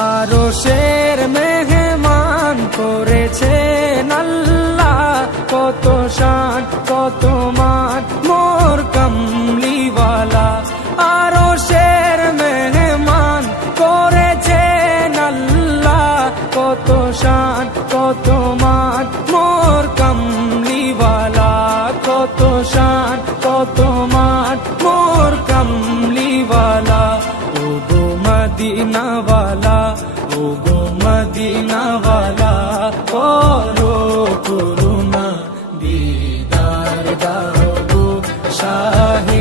আরশের মেহমান করেছেন আল্লাহ, কত শান কত মান মোর কামলিওয়ালা। আরশের মেহমান করেছেন আল্লাহ, কত শান কত মান মোর কামলিওয়ালা, কত শান কত মান মোর কামলিওয়ালা। ও গো মদিনাওয়ালা, ও গো মদিনাওয়ালা, করো করুণা দিদার দাও গো শাহে